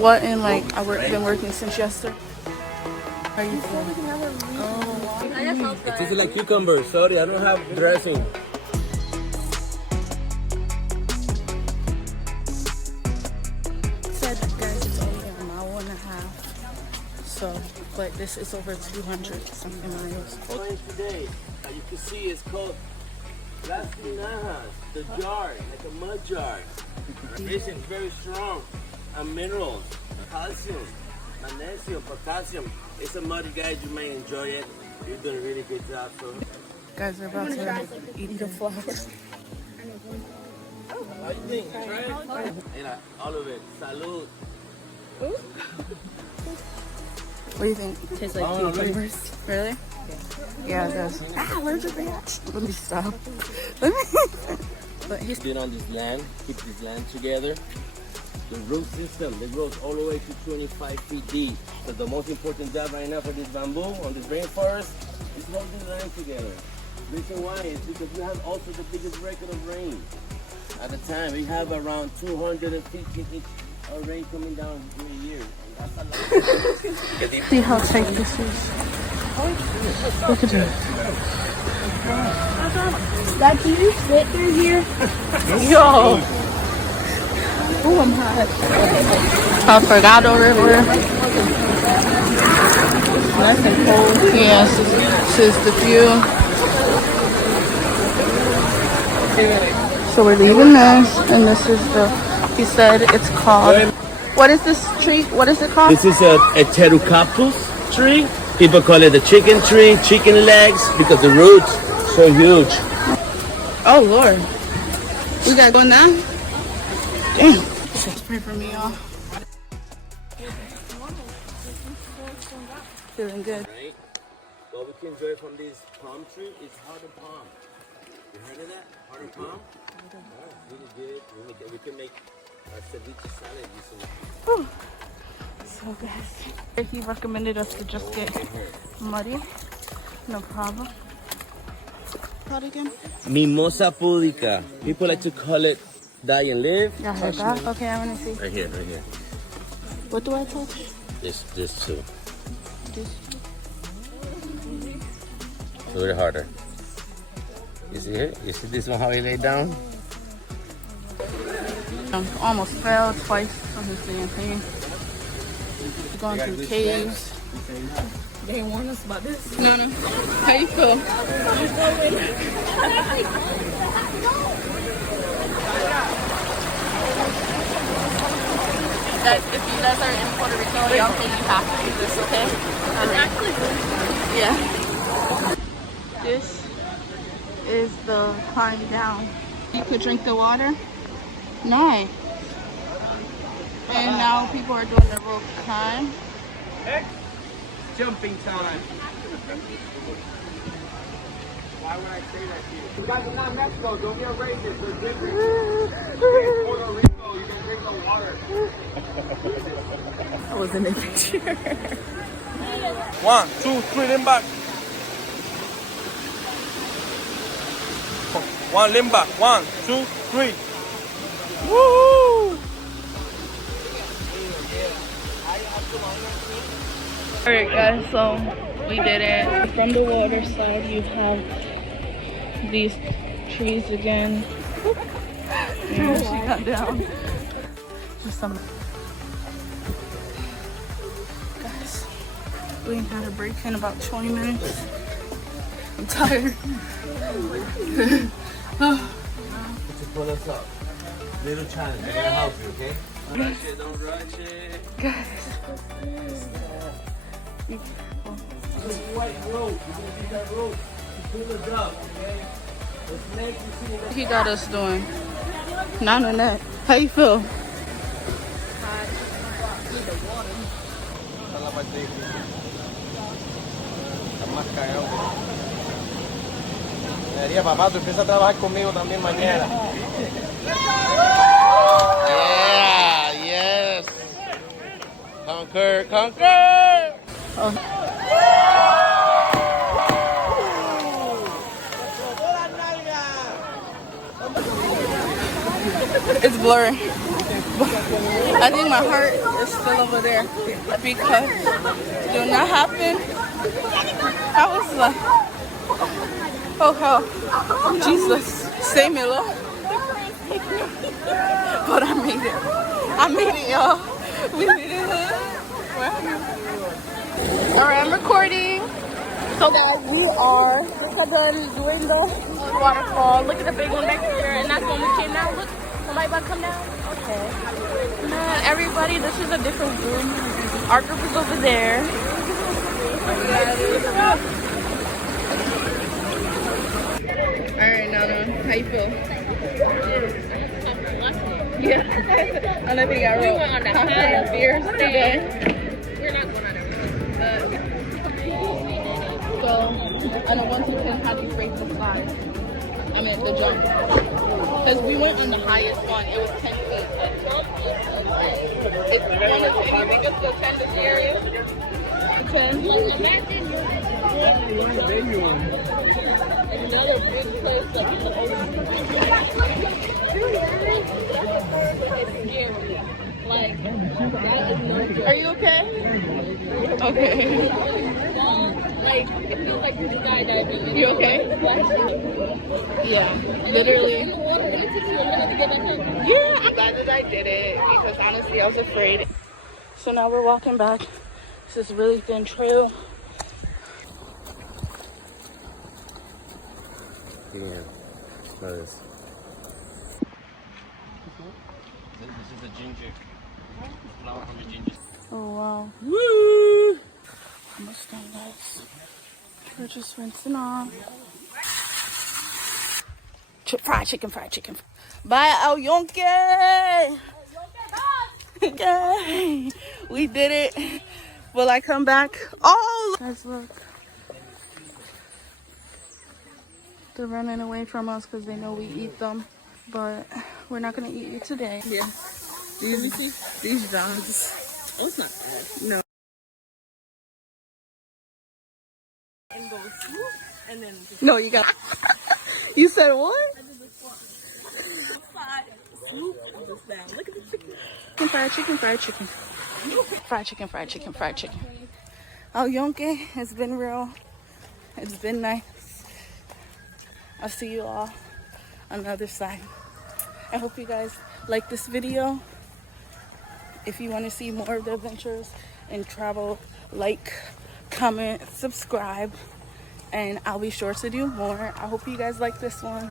What in like I've been working since yesterday. Are you feeling? It tastes like cucumber. Sorry, I don't have dressing. Said guys, it's only an hour and a half. So, but this is over 200 something miles. Today, as you can see, it's called Las Tinajas, the jar, like a mud jar. This is very strong. And minerals, calcium, magnesium, potassium. It's a mud, guys. You may enjoy it. You're doing a really good job. So, Guys, we're about to eat the flowers. how you think? Try it. All of it. Salud. What do you think? It tastes like cucumbers. Really? Yeah, it does. Allergic reaction. Let me stop. Let me. But he's Been on this land, keep this land together. The root system, it grows all the way to 25 feet deep. So the most important job right now for this bamboo on this rainforest is holding the land together. Reason why is because we have also the biggest record of rain. At the time, we have around 250 inches of rain coming down in a year. And that's a lot. See how tight this is. Look at it. Dad, can you sit through here? Yo! Oh, I'm hot. Alfregado River. Nice and cold. Yes, this is the view. So we're leaving this, and this is he said it's called, what is this tree? What is it called? This is a pterocarpus tree. People call it the chicken tree, chicken legs, because the roots so huge. Oh, Lord. We gotta go now? Damn. Pray for me, y'all. Feeling good. Right? What we can enjoy from this palm tree is heart of palm. You heard of that? Heart of palm? Really good. We can make our ceviche salad using it. So good. He recommended us to just get muddy. No problem. What again? Mimosa pudica. People like to call it die and live. Yeah, heard that? Okay, I want to see. Right here, right here. What do I touch? This too. This. A little harder. You see it? You see this one, how he laid down? Almost fell twice on his damn thing. Going through caves. They didn't warn us about this. No. How you feel? Guys, if you guys are in Puerto Rico, y'all think you have to do this, okay? Exactly. Yeah. This is the climb down. You could drink the water. Nice. And now people are doing the rope climb. Jumping time. Why would I say that to you? You guys are not Mexico. Don't get racist. They're different. You're in Puerto Rico. You can drink the water. I was in the picture. 1, 2, 3, lean back. 1, lean back. 1, 2, 3. Woo! Alright guys, so we did it. From the water side you have these trees again. And she got down. Just some guys. We ain't had a break in about 20 minutes. I'm tired. To pull us up. Little challenge. I'm gonna help you, okay? Don't rush it, don't rush it. Guys. This white rope, you're gonna use that rope to pull us up, okay? Let's make you see that. He got us doing. Not on that. How you feel? Esta es la parte difícil. Está más cagado. Me diría, papá, tú empiezas a trabajar conmigo también mañana. Yeah, yes. Conquer, conquer! Oh. It's blurry. I think my heart is still over there because do not happen. I was like, oh hell, Jesus, save me, Lord. But I made it. I made it, y'all. We made it. Alright, I'm recording. So guys, we are done doing the waterfall. Look at the big one back there, and that's when we came down. Look, somebody about to come down. Okay. Man, everybody, this is a different group. Our group is over there. Alright, Nana, how you feel? Yeah. And I think I wrote beers today. We're not going on it. So, on a 1 to 10, how do you rate the slide? I mean, the jump. Because we went on the highest one. It was 10 feet. It's 1 to 10. You think it's still 10 this area? 10? Another big place that in the ocean. It's scary. Like, that is no joke. Are you okay? Okay. Like, it feels like you're skydiving. You okay? Yeah, literally. Yeah, I'm glad that I did it because honestly I was afraid. So now we're walking back. This is a really thin trail. Yeah, smell this. This is the ginger. Flower from the ginger. Oh wow. Woo! Almost done, guys. We're just rinsing off. Fried chicken. Bye, El Yunque! Yay! We did it. Will I come back? Oh! Guys, look. They're running away from us because they know we eat them. But we're not going to eat you today. Yeah. These dogs. Oh, it's not bad. No. And goes swoop, and then just No, you got. You said what? I did this one. Side, swoop, and just down. Look at the chicken. Fried chicken. Oh, Yunque, it's been real. It's been nice. I'll see you all on the other side. I hope you guys like this video. If you want to see more of the adventures and travel, like, comment, subscribe, and I'll be sure to do more. I hope you guys like this one.